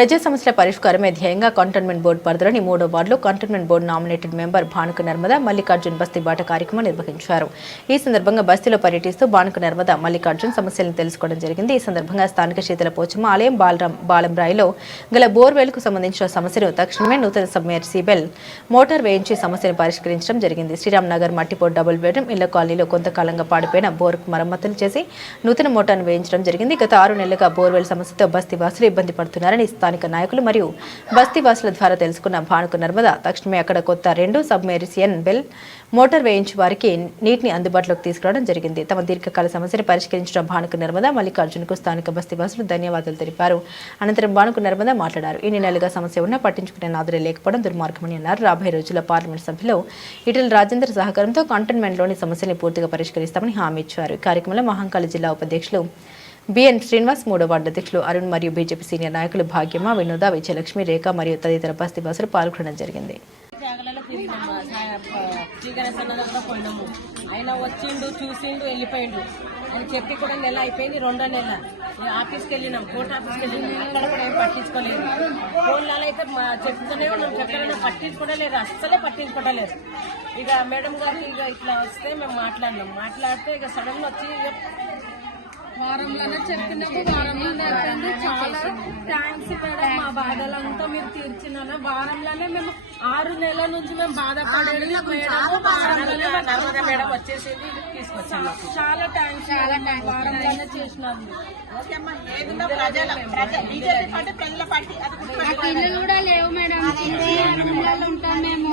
ప్రజా సమస్యల పరిష్కారమే ధ్యేయంగా కంటోన్మెంట్ బోర్డు పరిధిలోని మూడో వార్డులో cantonment board nominated member Bhanuka Narmada Mallikarjun బస్తీ బాట కార్యక్రమం నిర్వహించారు. ఈ సందర్భంగా బస్తీలో పర్యటిస్తూ భానుక నర్మద మల్లికార్జున్ సమస్యలను తెలుసుకోవడం జరిగింది. ఈ సందర్భంగా స్థానిక శీతల పోచమ్మ ఆలయం బాలరాం బాలంరాయిలో గల బోర్వెల్కు సంబంధించిన సమస్యను తక్షణమే నూతన సబ్మెర్సీబెల్ మోటార్ వేయించి సమస్యను పరిష్కరించడం జరిగింది. శ్రీరామ్ నగర్ మట్టిపోటు డబుల్ బెడ్రూమ్ ఇళ్ళ కాలనీలో కొంతకాలంగా పాడిపోయిన బోర్కు మరమ్మతులు చేసి నూతన మోటార్ను వేయించడం జరిగింది. గత ఆరు నెలలుగా బోర్వెల్ సమస్యతో బస్తీ వాసులు ఇబ్బంది పడుతున్నారని స్థానిక నాయకులు మరియు బస్తీవాసుల ద్వారా తెలుసుకున్న భానుకు నర్మద తక్షణమే అక్కడ కొత్త రెండు సబ్మెరిసియన్ బెల్ మోటార్ వేయించి వారికి నీటిని అందుబాటులోకి తీసుకురావడం జరిగింది. తమ దీర్ఘకాల సమస్యను పరిష్కరించిన భానుకు నర్మద మల్లికార్జునకు స్థానిక బస్తీవాసులు ధన్యవాదాలు తెలిపారు. అనంతరం భానుకు నర్మద మాట్లాడారు. ఇన్ని నెలలుగా సమస్య ఉన్నా పట్టించుకునే నాదురే లేకపోవడం దుర్మార్గమని అన్నారు. రాబోయే రోజుల్లో పార్లమెంట్ సభ్యులు ఇటల రాజేందర్ సహకారంతో కంటైన్మెంట్లోని సమస్యల్ని పూర్తిగా పరిష్కరిస్తామని హామీ ఇచ్చారు. ఈ కార్యక్రమంలో మహంకాళి జిల్లా ఉపాధ్యక్షులు బిఎన్ శ్రీనివాస్ మూడో వార్డు అధ్యక్షులు అరుణ్ మరియు బీజేపీ సీనియర్ నాయకులు భాగ్యమ్మ వినోద విజయలక్ష్మి రేఖ మరియు తదితర బస్తీ బస్సులు పాల్గొనడం జరిగింది. ఆయన వచ్చిండు చూసిండు వెళ్ళిపోయిండు. అని చెప్పి కూడా నెల అయిపోయింది రెండో నెల. ఆఫీస్కి వెళ్ళినాం కోర్టు ఆఫీస్కి వెళ్ళినాం. అక్కడ కూడా ఏం పట్టించుకోలేదు. ఫోన్లలో అయితే మా చెప్తూనే ఉన్నాం చెప్పినా పట్టించుకోవడలేదు అస్సలే పట్టించుకోవడలేదు ఇక మేడం గారు ఇక ఇట్లా వస్తే మేము మాట్లాడినాం. మాట్లాడితే ఇక సడన్గా వచ్చి వారంలోనే చెప్పినప్పుడు వారంలోనే అయిపోయింది చాలా థ్యాంక్స్ మేడం. మా బాధలంతా మీరు తీర్చినాను వారంలోనే మేము ఆరు నెలల నుంచి మేము బాధపడేది. మేడం వచ్చేసింది చాలా థ్యాంక్స్ వారంలోనే చేసినారు. మాకు ఇల్లు కూడా లేవు మేడం. ఉంటాం మేము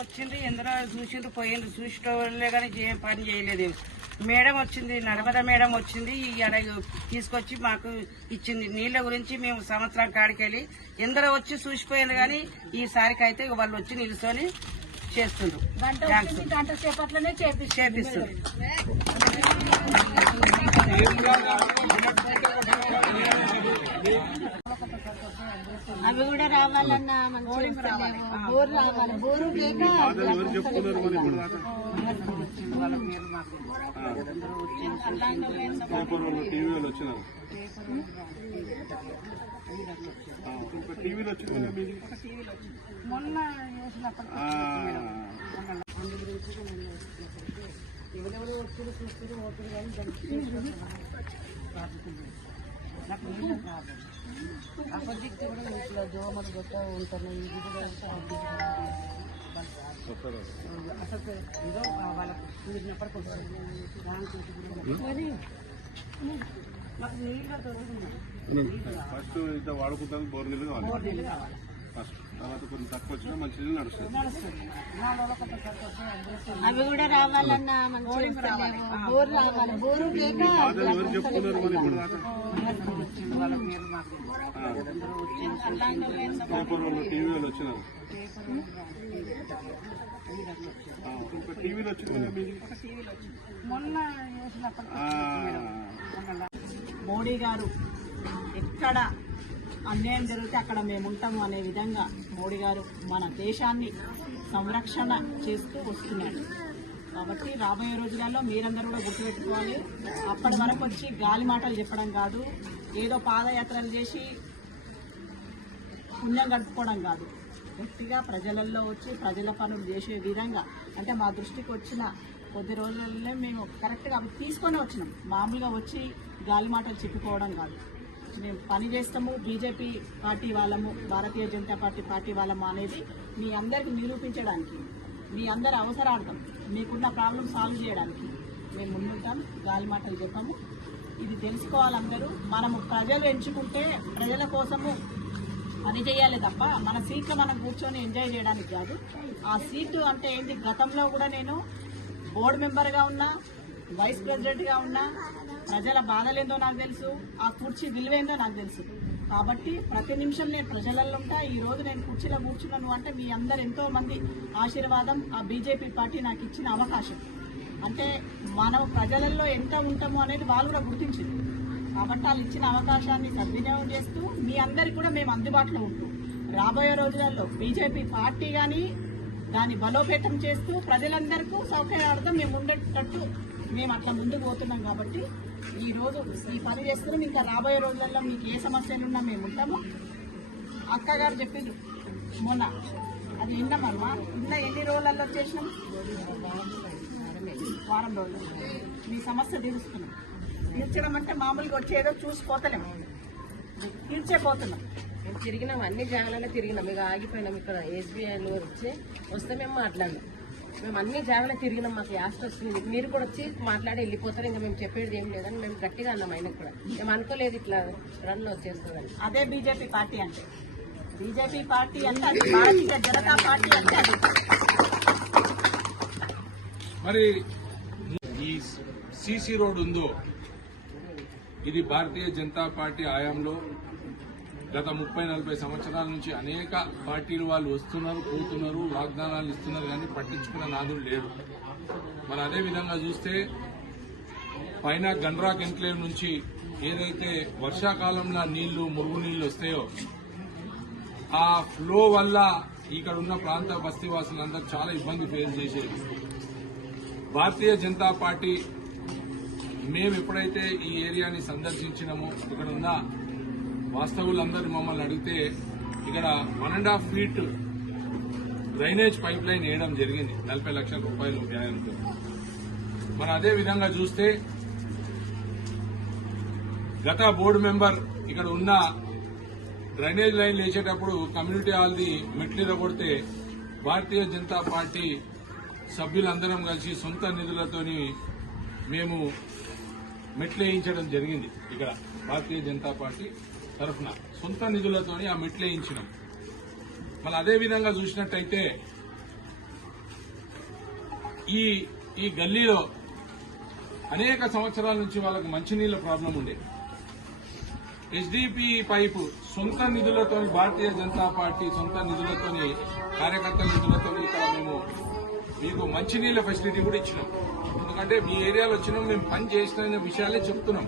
వచ్చిండ్రు ఎందరో చూసిండ్రు పోయిండ్రు. చూసుకోలే కానీ ఏం పని చేయలేదు మేడం వచ్చింది నర్మదా మేడం వచ్చింది ఈ అడ తీసుకొచ్చి మాకు ఇచ్చింది. నీళ్ళ గురించి మేము సంవత్సరం కాడికెళ్ళి ఎందరో వచ్చి చూసిపోయింది కానీ ఈసారికి అయితే వాళ్ళు వచ్చి నిలుకొని చేస్తుండ్రు. గంట సేపట్లోనే చేపిస్తుంది. అవి కూడా రావాలన్నా బోర్ రావాలి. బోరు లేక పేపర్లో టీవీలో వచ్చినారు ఇంకా టీవీలో వచ్చింది మీది మొన్న చేసినప్పుడు ఆ, ఎవరెవరు వచ్చి చూస్తారు కానీ నాకు నీళ్ళు కాదు. అపోజిట్ కూడా ఇట్లా దోమలు గొట్ట ఉంటున్నాయి ఇది కూడా అసలు ఏదో వాళ్ళకు కుదిరినప్పటికి వస్తుంది. మాకు నీళ్ళు దొరుకుతుంది ఫస్ట్ ఇంత వాడుకుంటానికి బోర్ నీళ్ళు కావాలి. తర్వాత కొన్ని తక్కువ వచ్చినా మంచి నీళ్ళు నడుస్తుంది. అవి కూడా రావాలన్నా బోర్ రావాలి. బోరు లేక బాధలు ఎవరు చెప్పుకున్నారు మరి ఇప్పుడు దాకా? పేపర్లో టీవీలో వచ్చినారు ఆ, ఇంకా టీవీలో వచ్చింది మొన్న మోడీ గారు ఎక్కడ అన్యాయం జరిగితే అక్కడ మేము ఉంటాము అనే విధంగా మోడీ గారు మన దేశాన్ని సంరక్షణ చేస్తూ వస్తున్నాడు. కాబట్టి రాబోయే రోజులలో మీరందరూ కూడా గుర్తుపెట్టుకోవాలి. అప్పటి వరకు వచ్చి గాలి మాటలు చెప్పడం కాదు ఏదో పాదయాత్రలు చేసి పుణ్యం గడుపుకోవడం కాదు. గట్టిగా ప్రజలలో వచ్చి ప్రజల పనులు చేసే విధంగా అంటే మా దృష్టికి వచ్చిన కొద్ది రోజులలో మేము కరెక్ట్గా అవి తీసుకొని వచ్చినాం. మామూలుగా వచ్చి గాలి మాటలు చెప్పుకోవడం కాదు. మేము పని చేస్తాము బీజేపీ పార్టీ వాళ్ళము భారతీయ జనతా పార్టీ పార్టీ వాళ్ళము అనేది మీ అందరికి నిరూపించడానికి మీ అందరి అవసరార్థం మీకున్న ప్రాబ్లం సాల్వ్ చేయడానికి మేము ముందుంటాం గాలి మాటలు చెప్పాము. ఇది తెలుసుకోవాలందరూ మనము ప్రజలు ఎంచుకుంటే ప్రజల కోసము పని చేయాలి తప్ప మన సీట్లు మనం కూర్చొని ఎంజాయ్ చేయడానికి కాదు. ఆ సీటు అంటే ఏంటి? గతంలో కూడా నేను బోర్డు మెంబర్గా ఉన్నా వైస్ ప్రెసిడెంట్గా ఉన్నా ప్రజల బాధలేందో నాకు తెలుసు ఆ కుర్చీ విలువేందో నాకు తెలుసు. కాబట్టి ప్రతి నిమిషం నేను ప్రజలలో ఉంటా ఈ రోజు నేను కుర్చీలో కూర్చున్నాను అంటే మీ అందరు ఎంతో మంది ఆశీర్వాదం ఆ బీజేపీ పార్టీ నాకు ఇచ్చిన అవకాశం. అంటే మనం ప్రజలలో ఎంత ఉంటామో అనేది వాళ్ళు కూడా గుర్తించింది కాబట్టి వాళ్ళు ఇచ్చిన అవకాశాన్ని సద్వినియోగం చేస్తూ మీ అందరికి కూడా మేము అందుబాటులో ఉంటాం రాబోయే రోజులలో బీజేపీ పార్టీ కానీ దాన్ని బలోపేతం చేస్తూ ప్రజలందరికీ సౌకర్యార్థం మేము ఉండేటట్టు మేము అట్లా ముందుకు పోతున్నాం కాబట్టి ఈరోజు ఈ పని చేస్తున్నాం. ఇంకా రాబోయే రోజులలో మీకు ఏ సమస్యలు ఉన్నా మేము ఉంటాము. అక్కగారు చెప్పింది మొన్న అది విన్నామమ్మా ఇంత ఎన్ని రోజులలో వచ్చేసినాం వారం రోజులు. మీ సమస్య తీరుస్తున్నాం. తీర్చడం అంటే మామూలుగా వచ్చేదో చూసిపోతలేము తీర్చేపోతున్నాం. మేము తిరిగినాం అన్ని జాగాలలో తిరిగినాం. ఇక ఆగిపోయినాం ఇక్కడ. ఎస్బీఐలో వచ్చి వస్తే మేము మాట్లాడినాం. మేము అన్ని జాగాలో తిరిగినాం మాకు యాస్ట్ వస్తుంది. మీరు కూడా వచ్చి మాట్లాడి వెళ్ళిపోతారు. ఇంకా మేము చెప్పేది ఏం లేదని మేము గట్టిగా అన్నాం ఆయనకు కూడా. మేము అనుకోలేదు ఇట్లా రన్లో వచ్చేస్తుందని అదే బీజేపీ పార్టీ అంటే. బీజేపీ పార్టీ అంటే అది భారతీయ జనతా పార్టీ అంటే అది. మరి ఈ సిసి రోడ్ ఉందో? ఇది భారతీయ జనతా పార్టీ హయాంలో గత ముప్పై నలభై సంవత్సరాల నుంచి అనేక పార్టీలు వాళ్ళు వస్తున్నారు పోతున్నారు వాగ్దానాలు ఇస్తున్నారు కానీ పట్టించుకున్న నాదులు లేరు. మరి అదే విధంగా చూస్తే పైన గండ్రాక్ ఎన్క్లేవ్ నుంచి ఏదైతే వర్షాకాలంలో నీళ్ళు మురుగు నీళ్ళు వస్తాయో ఆ ఫ్లో వల్ల ఇక్కడ ఉన్న ప్రాంత బస్తీవాసులందరూ చాలా ఇబ్బంది ఫేస్ చేసేది. భారతీయ జనతా పార్టీ మేము ఎప్పుడైతే ఈ ఏరియాని సందర్శించినామో ఇక్కడ ఉన్న వాస్తవులందరూ మమ్మల్ని అడిగితే ఇక్కడ one and half feet drainage pipeline వేయడం జరిగింది. నలభై లక్షల రూపాయలు వ్యయంతో మరి అదే విధంగా చూస్తే గత బోర్డు మెంబర్ ఇక్కడ ఉన్న డ్రైనేజ్ లైన్ లేచేటప్పుడు కమ్యూనిటీ హాల్ది మెట్లు కొడితే భారతీయ జనతా పార్టీ సభ్యులందరం కలిసి సొంత నిధులతోని మేము మెట్లు వేయించడం జరిగింది ఇక్కడ. భారతీయ జనతా పార్టీ తరఫున సొంత నిధులతోని ఆ మెట్లు వేయించినాం. మళ్ళీ అదే విధంగా చూసినట్టయితే ఈ ఈ గల్లీలో అనేక సంవత్సరాల నుంచి వాళ్ళకి మంచినీళ్ళ ప్రాబ్లం ఉండేది హెచ్డిపి పైపు సొంత నిధులతో భారతీయ జనతా పార్టీ సొంత నిధులతో కార్యకర్తల నిధులతో ఇక్కడ మేము మీకు మంచినీళ్ళ ఫెసిలిటీ కూడా ఇచ్చినాం. ఎందుకంటే మీ ఏరియాలో వచ్చినాం మేము పని చేసిన విషయాలే చెప్తున్నాం.